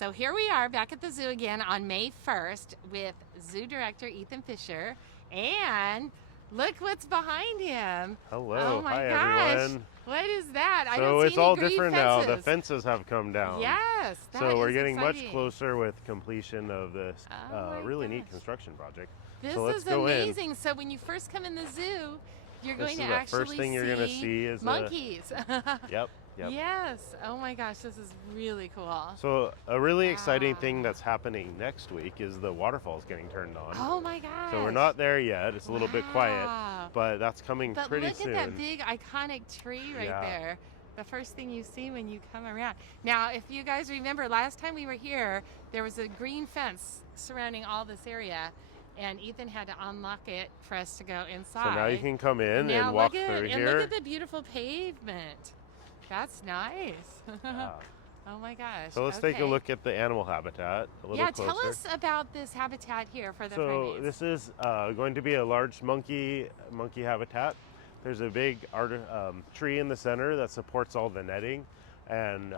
So here we are back at the zoo again on May 1st with Zoo Director Ethan Fisher. And look what's behind him. Hello. Oh my Hi, gosh. everyone. What is that? I So don't see it's any all green different fences. now. The fences have come down. Yes, that So we're is getting exciting. much closer with completion of this Oh my really neat gosh. construction project. This So let's is go in. amazing. So when you first come in the zoo, you're This going to is the actually first thing you're going to see is monkeys. Yep. Yes. Oh my gosh, this is really cool. So a really exciting Wow. thing that's happening next week is the waterfalls getting turned on. Oh my gosh. So we're not there yet. It's a little bit quiet, Wow. but that's coming But pretty look soon. at that big iconic tree right Yeah. there. The first thing you see when you come around. Now, if you guys remember, last time we were here, there was a green fence surrounding all this area, and Ethan had to unlock it for us to go inside. So now you can come in Now and walk look at, through and here. look at the beautiful pavement. That's nice. Yeah. Oh my gosh. So let's take a look at the animal habitat a little Yeah, closer. tell us about this habitat here for the So primates. this is going to be a large monkey habitat. There's a big tree in the center that supports all the netting, and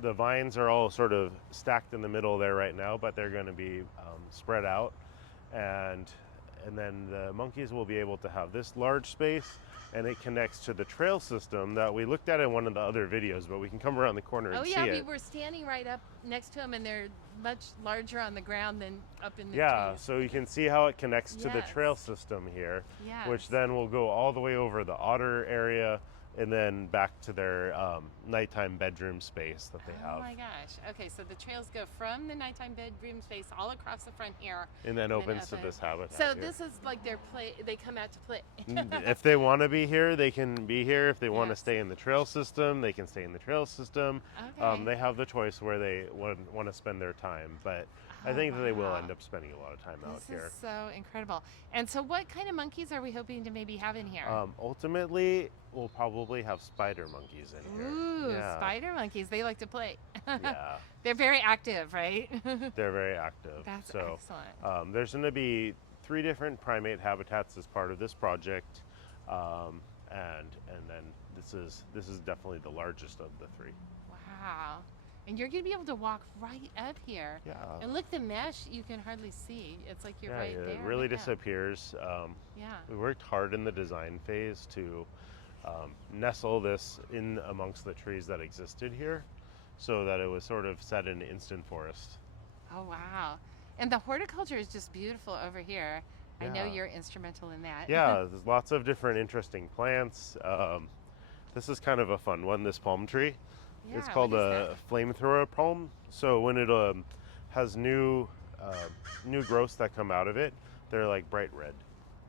the vines are all sort of stacked in the middle there right now, but they're going to be spread out, and then the monkeys will be able to have this large space, and it connects to the trail system that we looked at in one of the other videos, but we can come around the corner and see it. Oh yeah, we were standing right up next to them, and they're much larger on the ground than up in the Yeah, trees. so you can see how it connects to the Yes. trail system here, Yes. which then will go all the way over the Otter area and then back to their nighttime bedroom space that they have. Oh my gosh. Okay, so the trails go from the nighttime bedroom space all across the front here. And then opens to open. this habitat. So here. this is like their play, they come out to play. If they want to be here, they can be here. If they want to Yes. stay in the trail system, they can stay in the trail system. Okay. They have the choice where they want to spend their time, but I think that they will wow. end up spending a lot of time out This here. is so incredible. And so what kind of monkeys are we hoping to maybe have in here? Ultimately, we'll probably have spider monkeys in here. Ooh, Yeah. spider monkeys. They like to play. Yeah. They're very active, right? They're very active. That's so, excellent. there's going to be 3 different primate habitats as part of this project, and then this is definitely the largest of the 3. Wow. And you're going to be able to walk right up here. Yeah. And look, the mesh you can hardly see. It's like you're Yeah, right there. it really Look out. disappears. Yeah. We worked hard in the design phase to nestle this in amongst the trees that existed here, so that it was sort of set in instant forest. Oh, wow. And the horticulture is just beautiful over here. I know Yeah. you're instrumental in that. Yeah, there's lots of different interesting plants. This is kind of a fun one, this palm tree. Yeah, It's called what is a flamethrower palm. So when it has new growths that come out of it, they're like bright red.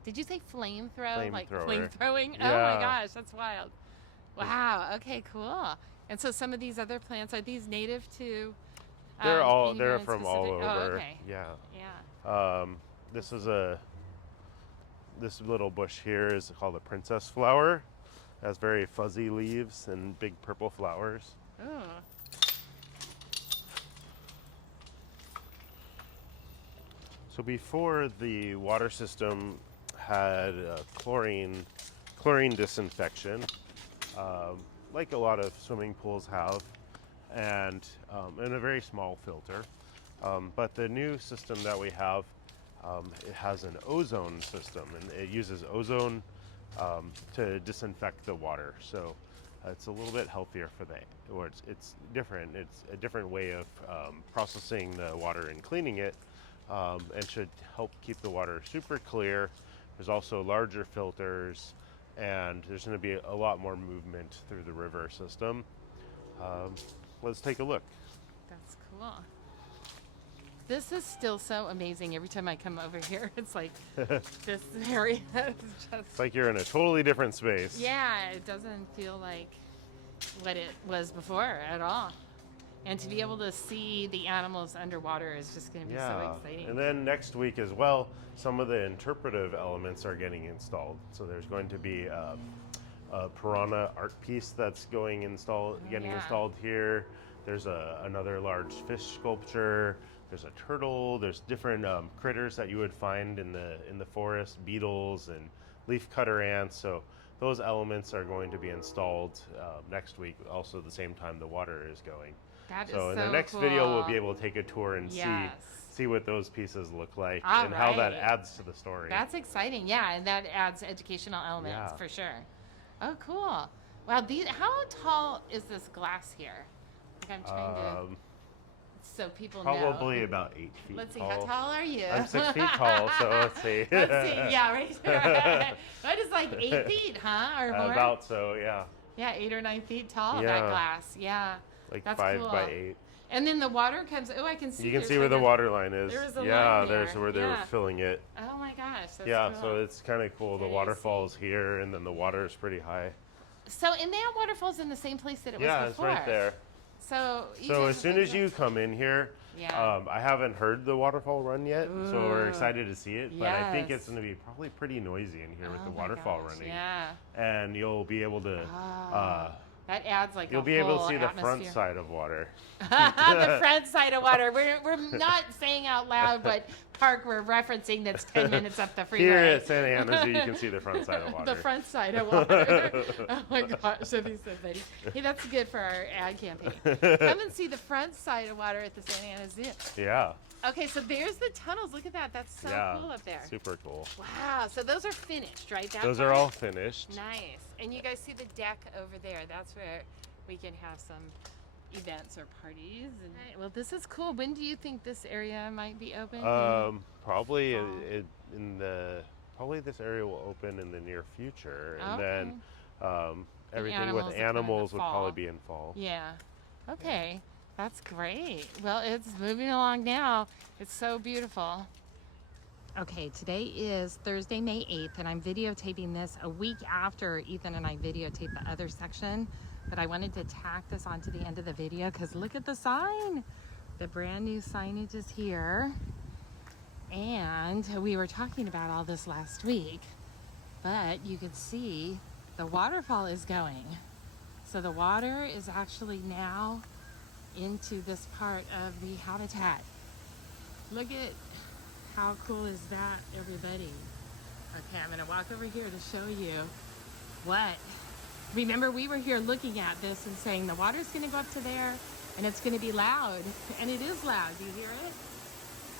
Did you say flamethrower? Like Flamethrower. flame throwing? Oh Yeah. my gosh, that's wild. Wow. Okay, cool. And so some of these other plants, are these native to? They're anywhere in from all specific? over. Oh, okay. Yeah. Yeah. This little bush here is called a princess flower. It has very fuzzy leaves and big purple flowers. Ooh. So before, the water system had chlorine disinfection, like a lot of swimming pools have, and a very small filter. But the new system that we have, it has an ozone system, and it uses ozone to disinfect the water. So it's a little bit healthier for it's different. It's a different way of processing the water and cleaning it, and should help keep the water super clear. There's also larger filters, and there's going to be a lot more movement through the river system. Let's take a look. That's cool. This is still so amazing. Every time I come over here, it's like this area is just. It's like you're in a totally different space. Yeah, it doesn't feel like what it was before at all. And to be able to see the animals underwater is just going to be so exciting. And then next week as well, some of the interpretive elements are getting installed. So there's going to be a piranha art piece that's getting installed here. There's another large fish sculpture. There's a turtle. There's different critters that you would find in the forest, beetles and leafcutter ants. So those elements are going to be installed next week, also the same time the water is going. That is So in the so next video, we'll cool. be able to take a tour and Yes. see what those pieces look like All and how that right. adds to the story. That's exciting. Yeah, and that adds educational elements Yeah. for sure. Oh, cool. Wow, how tall is this glass here? Like I'm trying to, Um, so people Probably know. about 8 feet Let's see, tall. how tall are you? I'm 6 feet tall, so let's see. Let's see, yeah, right there. That is like 8 feet, huh? Or more? About so, yeah. Yeah, 8 or 9 feet tall, that Yeah. glass. Yeah. Like That's 5 cool. by 8. And then the water comes, oh, I can see. You can there's see where like the water line is. there's a Yeah, line there's there. where they're Yeah. filling it. Oh my gosh, that's Yeah, cool. so it's kind of cool. The Okay, I waterfall's here, and then the water is pretty high. So, and that waterfall's in the same place that it was Yeah, it's before. right there. So, So as soon as you come in here, Yeah. I haven't heard the waterfall run yet, so we're Ooh. excited to see it. But I think Yes. it's going to be probably pretty noisy in here with the Oh my waterfall gosh, running. Yeah. And you'll be able to That adds like you'll a be able to whole see the front atmosphere. side of water. The front side of water. We're not saying out loud what park we're referencing that's 10 minutes up the freeway. Here at Santa Ana, you can see the front side of water. The front side of water. Oh my gosh, that'd be so funny. Hey, that's good for our ad campaign. Come and see the front side of water at the Santa Ana Zoo. Yeah. Okay, so there's the tunnels. Look at that. That's so Yeah, cool up there. super cool. Wow, so those are finished, right? That Those are part? all finished. Nice. And you guys see the deck over there. That's where we can have some events or parties. And well, this is cool. When do you think this area might be open? Probably fall? probably this area will open in the near future, and Okay. then everything animals with will come in the animals would fall. probably be in fall. Yeah. Okay. That's great. Well, it's moving along now. It's so beautiful. Okay, today is Thursday, May 8th, and I'm videotaping this a week after Ethan and I videotaped the other section. But I wanted to tack this onto the end of the video because look at the sign. The brand new signage is here. And we were talking about all this last week, but you could see the waterfall is going. So the water is actually now into this part of the habitat. Look at how cool is that, everybody? Okay, I'm gonna walk over here to show you what. Remember, we were here looking at this and saying the water's gonna go up to there and it's gonna be loud, and it is loud. Do you hear it?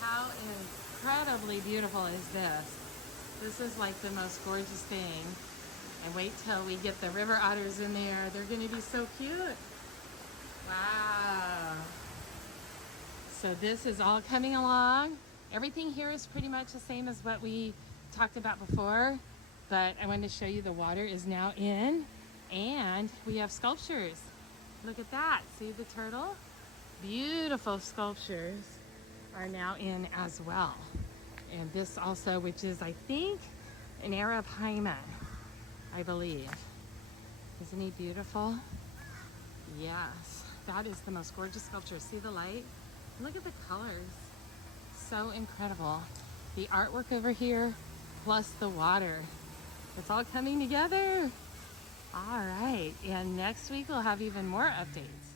How incredibly beautiful is this? This is like the most gorgeous thing. And wait till we get the river otters in there. They're gonna be so cute. Wow. So this is all coming along. Everything here is pretty much the same as what we talked about before, but I wanted to show you the water is now in, and we have sculptures. Look at that. See the turtle? Beautiful sculptures are now in as well. And this also, which is, I think, an Arapaima, I believe. Isn't he beautiful? Yes. That is the most gorgeous sculpture. See the light? Look at the colors. So incredible. The artwork over here, plus the water. It's all coming together. All right. And next week we'll have even more updates.